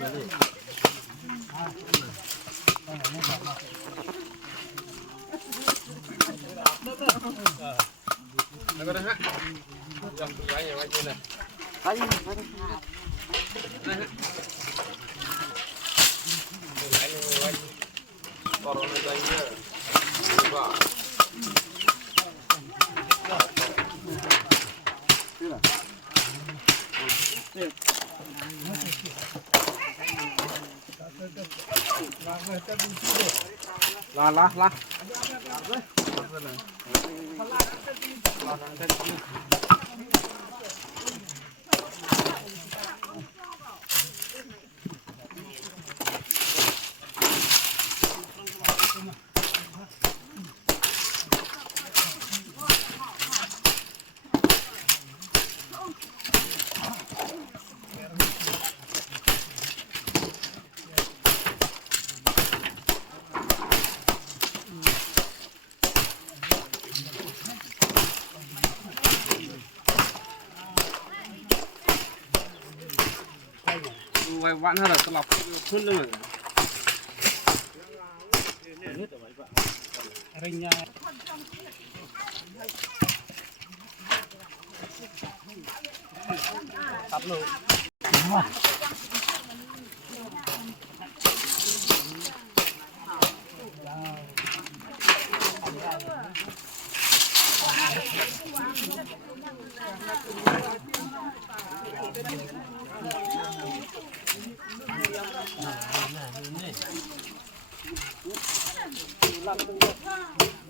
แล้วก็นะฮะยังไว้ยังไว้ที่ไหนไปยังไว้ที่ไหนนะฮะไว้ตอนนี้ได้เยอะว่าละไว้วันเท่าไหร่ตลอดขึ้นเลยอะไรเงี้ยตัดเลย